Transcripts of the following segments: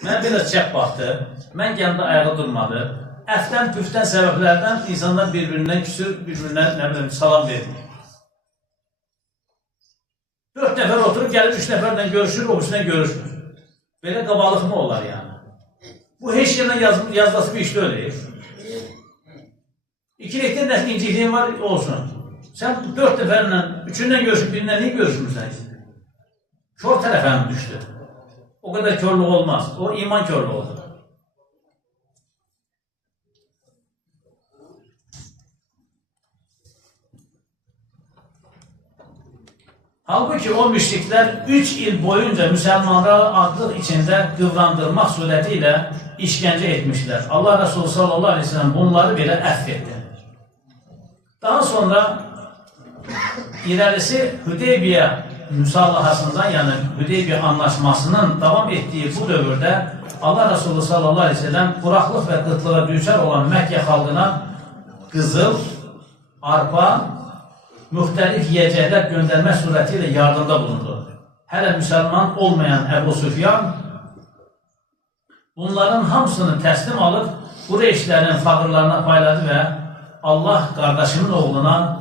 Mən biraz çək baxdı, mən gəndə ayağa durmadı. Əfdən püfdən səbəblərdən insanlar bir-birindən küsür, bir-birindən nə bileyim salam verir. 4 nəfər oturub, gəlib 3 nəfərlə görüşür, o birisindən görüşmür. Belə qabalıq mı olar yəni? Bu heç yerdən yazılası bir iş deyil. İkilikdə nə incikliyin var, olsun. Sən 4 nəfərlə, 3-ündən görüşüb, birindən niyə görüşmürsən? Kör tərəfə mi düşdü? O kadar körlük olmaz. O iman körlüğü olur. Halbuki o müşrikler 3 il boyunca Müslümanları adlık içinde kıvrandırmak suretiyle işkence etmişler. Allah Resulü sallallahu aleyhi ve sellem bunları bile affetti. Daha sonra ilerisi Hüdeybiye müsalahasından, yani Hüdeybiye anlaşmasının devam ettiği bu dövrde Allah Resulü sallallahu aleyhi ve sellem kuraklık ve kıtlığa düşer olan Mekke halkına kızıl, arpa, muhtelif yiyecekler gönderme suretiyle yardımda bulundu. Hele Müslüman olmayan Ebu Süfyan bunların hamısını teslim alıp Kureyşlerin fakirlerine payladı ve Allah kardeşimin oğluna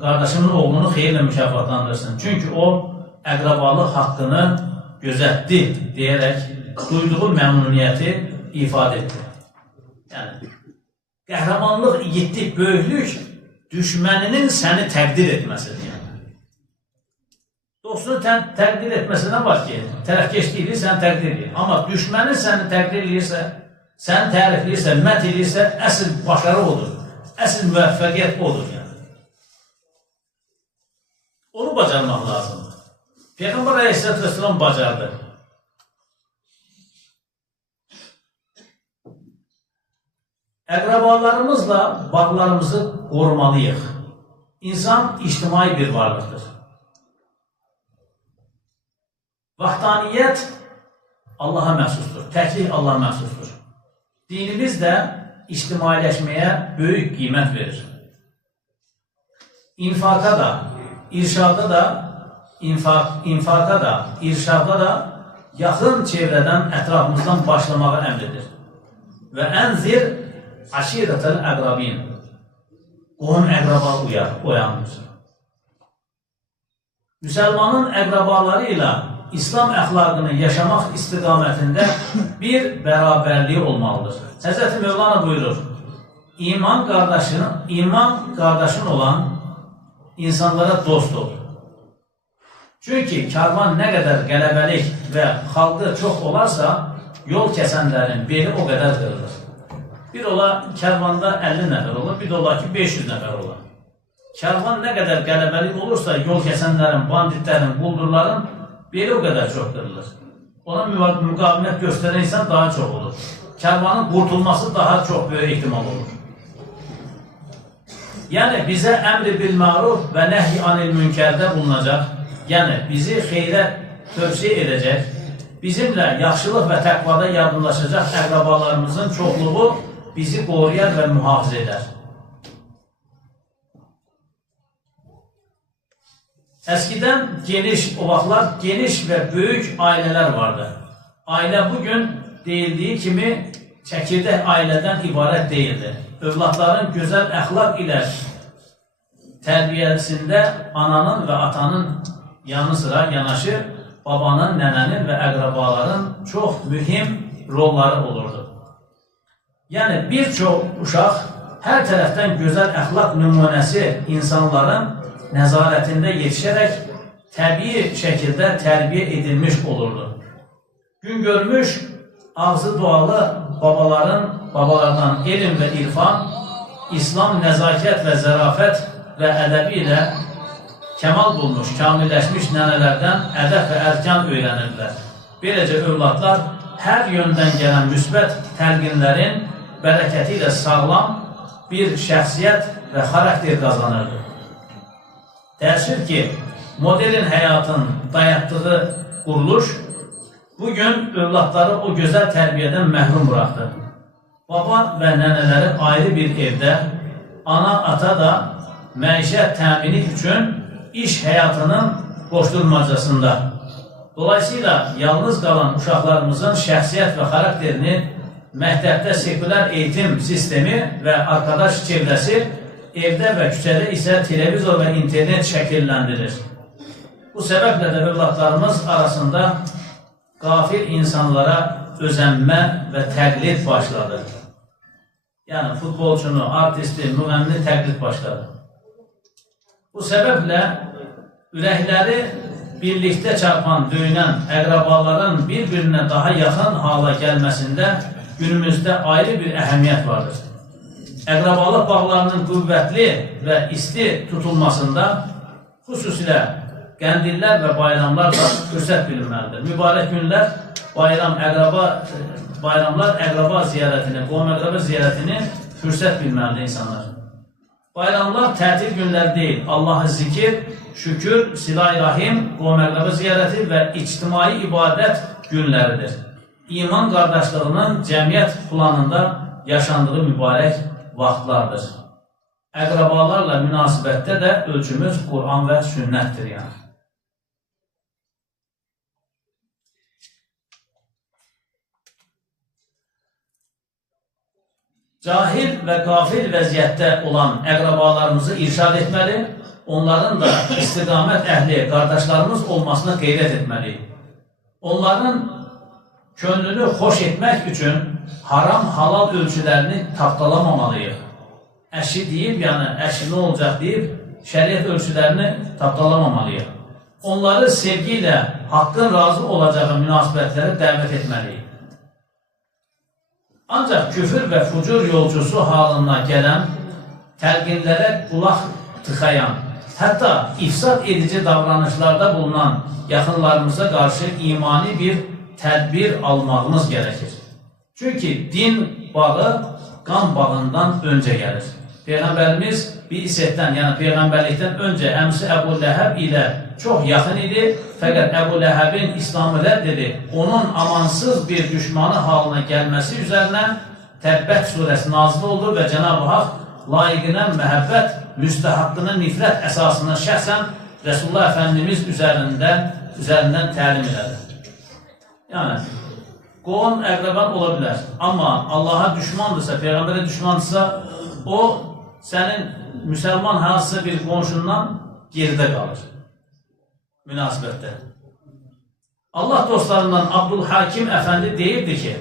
kardeşimin oğlunu xeyirlə mükafatlandırsın. Çünkü o əqrabalı hakkını gözetti diyerek duyduğu memnuniyeti ifade etti. Yani qəhrəmanlıq, yiğitlik, böyüklük düşməninin səni təqdir etməsidir. Yani. Dostunu təqdir etməsindən var ki, tərəfkeşliyi səni təqdir edir. Ama düşmənin səni təqdir edirsə, səni tərifləyirsə, mət edirsə, əsl başarı odur. Əsl müvəffəqiyyət odur. Yani. Onu bacarmaq lazımdır. Peygamber Aleyhisselatü Vesselam bacardı. Əqrabalarımızla bağlarımızı korumalıyıq. İnsan ictimai bir varlıqdır. Vahdaniyyət Allah'a məxsusdur. Təklik Allah'a məxsusdur. Dinimiz də ictimailəşməyə böyük qiymət verir. İnfaka da, irşada da, irşada da yaxın çevrədən, ətrafımızdan başlamağı əmr edir. Və ənzir aşirətəl əqrabin. Qohum əqraba oyanır. Müsəlmanın əqrabaları ilə İslam əxlaqını yaşamaq istiqamətində bir bərabərliyi olmalıdır. Həzrəti Mevlana buyurur, iman qardaşın olan insanlara dost ol. Çünkü karvan ne kadar qələbəlik və xalqı çox olarsa, yol kəsənlərin beli o kadar qırılır. Bir ola karvanda 50 nəfər olur, bir de ola ki 500 nəfər olur. Karvan ne kadar qələbəlik olursa, yol kəsənlərin, banditlərin, quldurların beli o kadar çok qırılır. Ona müqavimət göstərən insan daha çok olur. Karvanın kurtulması daha çok böyük ihtimal olur. Yani bize emri bil maruf ve nehy anil münkerde bulunacak. Yani bizi xeyrə tövsiye edecek, bizimle yaxşılıq ve təqvada yardımlaşacak əqrabalarımızın çoxluğu bizi qoruyar ve mühafizə eder. Eskiden o vaxtlar geniş ve büyük aileler vardı. Aile bugün deyildiği kimi çekirdek aileden ibaret değildi. Övladların güzel əxlaq ile tərbiyəsində ananın ve atanın yanı sıra yanaşı babanın, nənənin ve əqrabaların çok mühim rolları olurdu. Yani birçok uşaq her tərəfdən güzel əxlaq nümunəsi insanların nəzarətində yetişərək təbii şəkildə tərbiyə edilmiş olurdu. Gün görmüş, ağzı dualı babalardan elm ve irfan, İslam nəzakət ve zərafət ve ədəbi ilə kemal bulmuş, kamilleşmiş nənələrdən ədəb və ərkan öyrənirlər. Böylece övladlar her yönden gelen müsbət təlqinlərin bərəkəti ilə sağlam bir şəxsiyyət və xarakter kazanırdı. Təəssüf ki, modelin həyatın dayattığı quruluş bugün övladları o güzel tərbiyədən məhrum bıraktı. Baba və nənələri ayrı bir evdə, ana, ata da məişət təmini üçün iş həyatının koşturmacasında. Dolayısıyla yalnız qalan uşaqlarımızın şəxsiyyət və xarakterini məktəbdə sekulyar eğitim sistemi və arkadaş çevrəsi, evdə və küçədə isə televizor və internet şəkilləndirir. Bu səbəblə də övladlarımız arasında qafil insanlara özənmə və təqlid başladı. Yəni, futbolçunu, artisti, müğənni təqlid başladı. Bu səbəblə ürəkləri birlikdə çarpan, döyünən əqrabaların bir-birinə daha yaxın hala gəlməsində günümüzdə ayrı bir əhəmiyyət vardır. Əqrabalıq bağlarının qüvvətli və isti tutulmasında xüsusilə qəndillər və bayramlar da fürsət bilinməlidir. Mübarək günlər, bayramlar əqraba ziyarətini, qohum-əqraba ziyarətini fürsət bilməlidir insanlar. Bayramlar tətil günlər deyil, Allahı zikir, şükür, silah-i rahim, qohum-əqraba ziyarəti və ictimai ibadət günləridir. İman qardaşlığının cəmiyyət planında yaşandığı mübarək vaxtlardır. Əqrabalarla münasibətdə də ölçümüz Qur'an və sünnətdir. Yəni. Cahil və qafil vəziyyətdə olan əqrabalarımızı irşad etməli, onların da istiqamət əhli qardaşlarımız olmasına qeyrət etməliyik. Onların könlünü xoş etmək üçün haram, halal ölçülərini tapdalamamalıyıq. Əşi deyib, yəni əşi nə olacaq deyib, şəriət ölçülərini tapdalamamalıyıq. Onları sevgi ilə haqqın razı olacağı münasibətləri dəvət etməliyik. Ancaq küfür və fucur yolcusu halına gələn, təlqinlərə qulaq tıxayan, hətta ifsad edici davranışlarda bulunan yaxınlarımıza qarşı imani bir tədbir almağımız gərəkir. Çünki din bağı qan bağından öncə gəlir. Peyğəmbərimiz bir-isətdən, yəni Peyğəmbərlikdən öncə əmsi Əbu Ləhəb ilə çox yaxın idi, fəqət Əbu Ləhəbin İslamı rədd edib, onun amansız bir düşmanı halına gəlməsi üzərinə Təbbət surəsi nazil oldu və Cənab-ı Haq layiqinə məhəbbət, müstəhaqqına nifrət əsasına şəxsən Resulullah Əfəndimiz üzərindən təlim elədi. Yəni, qohum əqrəban ola bilər, amma Allaha düşmandırsa, Peyğəmbərə düşmandırsa, o sənin müsəlman hansısa bir qonşundan geridə qalır münasibətdə. Allah dostlarından Abdülhakim Əfəndi deyirdi ki,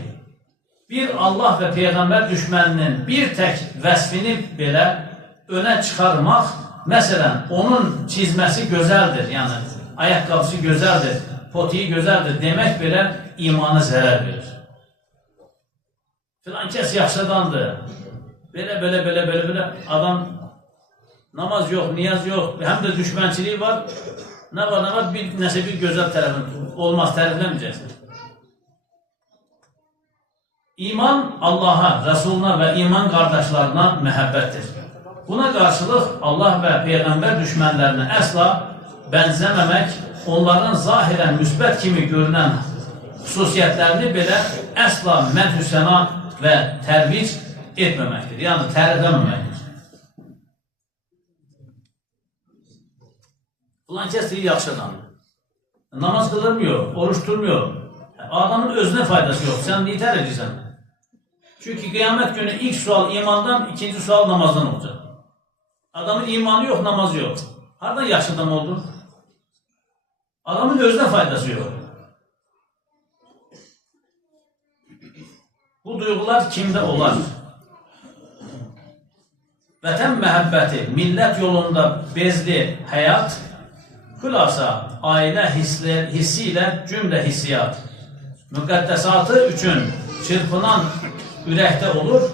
bir Allah və Peyğəmbər düşməninin bir tək vəsfini belə önə çıxarmaq, məsələn, onun çizməsi gözəldir, yəni ayaqqabısı gözəldir, potiyi gözəldir demək belə imana zərər verir. Filan kəs yaxşıdandır, belə adam namaz yox, niyaz yox, həm də düşmənçiliyi var, nə var, nəsə bir gözəl tərəfini olmaz, tərifləməyəcəksin. İman Allaha, Rəsuluna və iman qardaşlarına məhəbbətdir. Buna qarşılıq Allah və Peyğəmbər düşmənlərinə əsla bənzəməmək, onların zahirən müsbət kimi görünən xüsusiyyətlərini belə əsla mədhüsəna və tərvic etməməkdir, yəni tərifləməməkdir. Filan kəs deyir, yaxşı adamdır. Namaz qılırmıyor, oruç durmuyor. Adamın özünə faydası yox, sən niyə tərif edirsən? Çünki qiyamət günü ilk sual imandan, ikinci sual namazdan olacaq. Adamın imanı yox, namazı yox. Harada yaxşı adam oldu? Adamın özünə faydası yox. Bu duyğular kimdə olar? Vətən məhəbbəti, millət yolunda bezli həyat, xülasa ailə hissi ilə cümlə hissiyat, müqəddəsatı üçün çırpınan ürəkdə olur,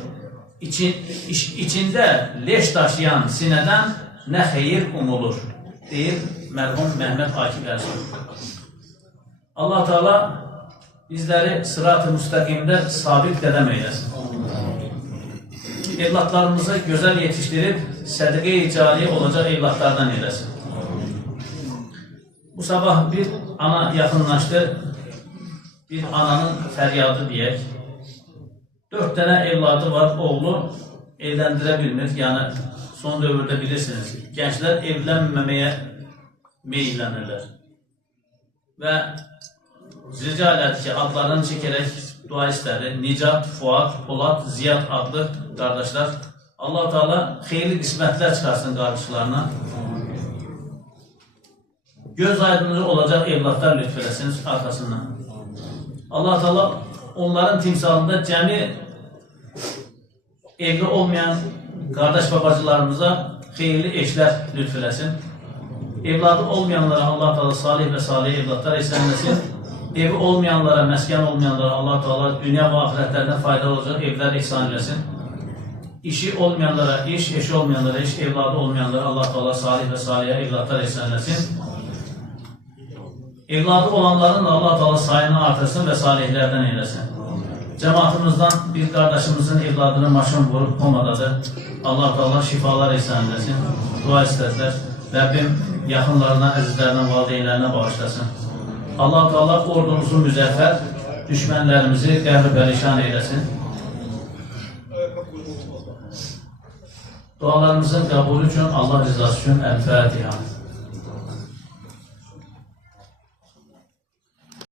içində leş daşıyan sinədən nə xeyir umulur, deyir mərhum Məhməd Akif Ərsoy. Allah Teala bizləri sırat-ı müstəqimdə sabit qədəm eyləsin. Evlatlarımızı gözəl yetişdirib, sədqə-i cariyə olacaq evlatlardan eyləsin. Bu sabah bir ana yaxınlaşdı, bir ananın fəryadı deyək. 4 dənə evladı var, oğlu evləndirə bilmir, yəni son dövrdə bilirsiniz, gənclər evlənməməyə meyillənirlər. Və rica elədi ki, adlarını çəkərək dua istədi. Nicat, Fuad, Polad, Ziyad adlı qardaşlar. Allah-u Teala xeyirli qismətlər çıxarsın qardaşlarına. Göz aydınlığı olacaq evlatlar lütf eləsin arxasından. Allah-u Teala onların timsalında cəmi evli olmayan qardaş babacılarımıza xeyirli eşlər lütf eləsin. Evladı olmayanlara Allah-u Teala salih və salih evlatlar ihsanləsin. Evi olmayanlara, məskən olmayanlara Allah-u Teala dünya və axirətlərdən faydalı olacaq evlər ihsan eləsin. İşi olmayanlara iş, eşi olmayanlara iş, evladı olmayanlara Allah-u Teala salih və salih evlatlar ihsanləsin. Evladı olanların da Allah-u Teala sayını artırsın və salihlərdən eyləsin. Cemaatımızdan bir qardaşımızın evladını maşın vurub komadadır. Allah-u Teala şifalar ihsan eləsin. Dua istədilər. Rəbbim yaxınlarına, əzizlərinə, valideynlərinə bağışlasın. Allah-u Teala ordumuzu müzəffər, düşmənlərimizi qəhr-i pərişan eyləsin. Dualarımızın qəbulü üçün, Allah rızası üçün Əl-Fatiha.